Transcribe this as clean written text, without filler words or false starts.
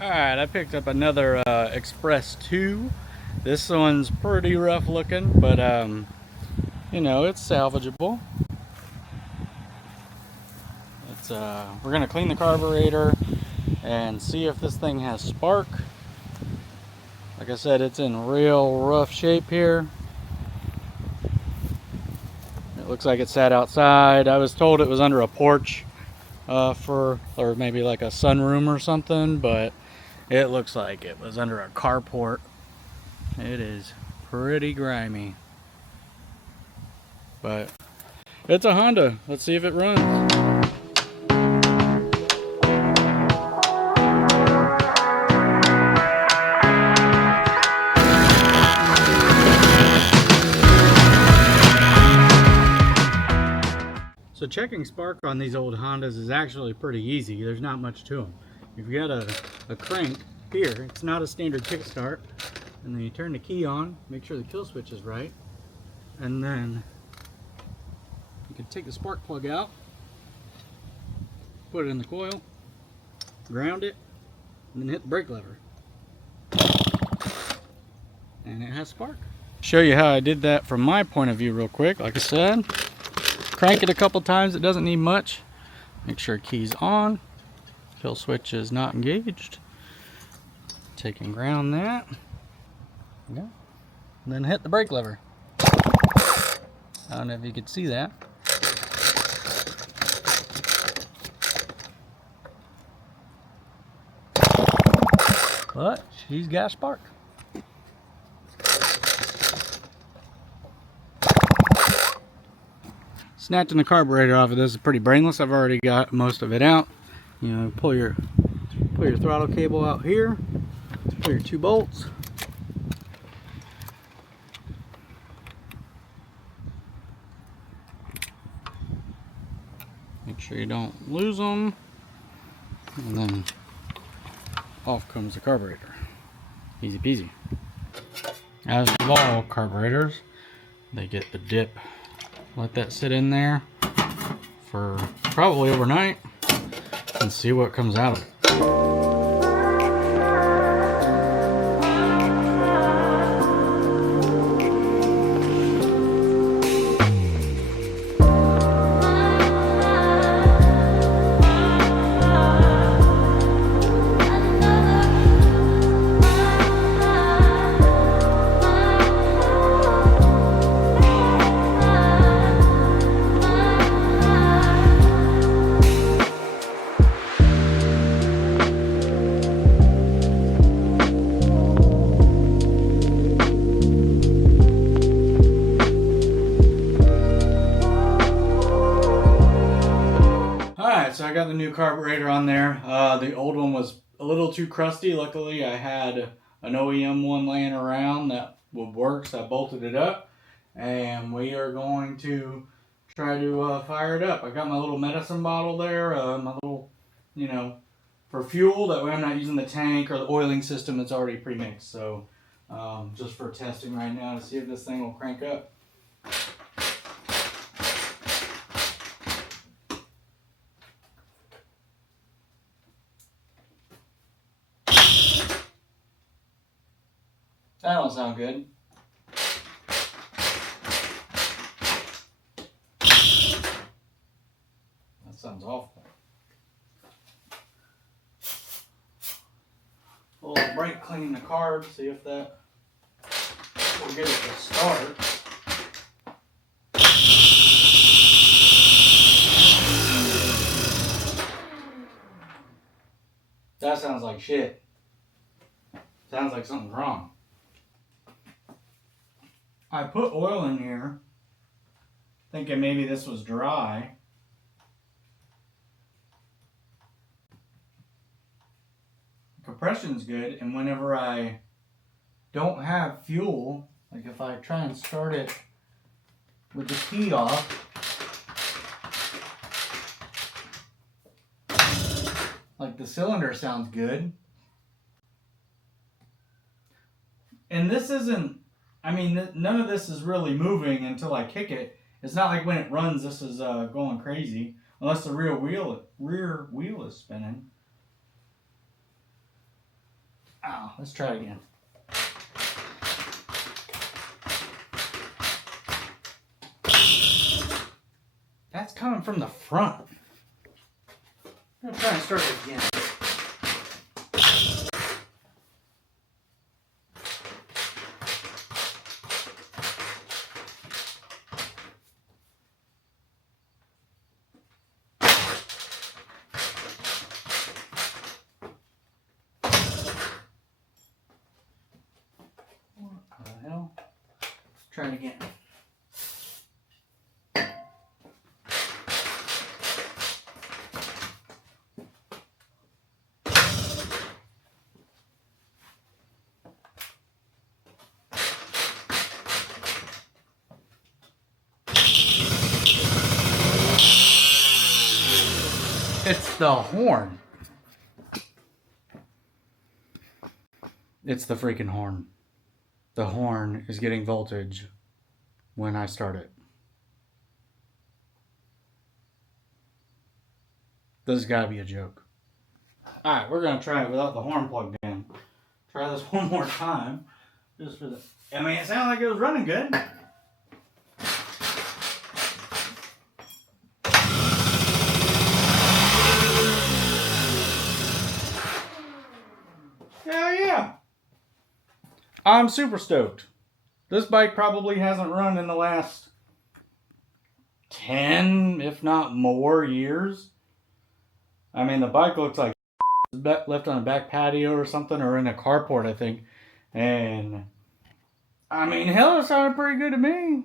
Alright, I picked up another Express 2. This one's pretty rough looking, but you know, it's salvageable. We're gonna clean the carburetor and see if this thing has spark. Like I said, it's in real rough shape here. It looks like it sat outside. I was told it was under a porch or maybe like a sunroom or something, but it looks like it was under a carport. It is pretty grimy, but it's a Honda. Let's see if it runs. So checking spark on these old Hondas is actually pretty easy. There's not much to them. You've got a crank here. It's not a standard kickstart. And then you turn the key on, make sure the kill switch is right. And then you can take the spark plug out, put it in the coil, ground it, and then hit the brake lever. And it has spark. Show you how I did that from my point of view real quick. Like I said, crank it a couple times. It doesn't need much. Make sure key's on. Kill switch is not engaged. Take and ground that. Yeah. And then hit the brake lever. I don't know if you could see that. But she's got spark. Snatching the carburetor off of this is pretty brainless. I've already got most of it out. You know, pull your throttle cable out here. Pull your 2 bolts. Make sure you don't lose them. And then off comes the carburetor. Easy peasy. As with all carburetors, they get the dip. Let that sit in there for probably overnight and see what comes out of it. So I got the new carburetor on there. The old one was a little too crusty. Luckily, I had an OEM one laying around that would work, so I bolted it up. And we are going to try to fire it up. I got my little medicine bottle there, my little, you know, for fuel. That way I'm not using the tank or the oiling system that's already pre-mixed. So just for testing right now to see if this thing will crank up. That don't sound good. That sounds awful. A little brake cleaning the carb, see if that will get it to start. That sounds like shit. Sounds like something's wrong. I put oil in here, thinking maybe this was dry. Compression's good, and whenever I don't have fuel, like if I try and start it with the key off, like the cylinder sounds good. And this isn't, I mean, none of this is really moving until I kick it. It's not like when it runs, this is going crazy, unless the rear wheel is spinning. Oh, let's try it again. That's coming from the front. I'm gonna try and start it again. What the hell? Let's try it again. It's the horn. It's the freaking horn. The horn is getting voltage when I start it. This has got to be a joke. Alright, we're going to try it without the horn plugged in. Try this one more time. Just for the... I mean, it sounded like it was running good. Hell yeah! I'm super stoked. This bike probably hasn't run in the last 10, if not more, years. I mean, the bike looks like left on a back patio or something, or in a carport, I think. And, I mean, hell, it sounded pretty good to me.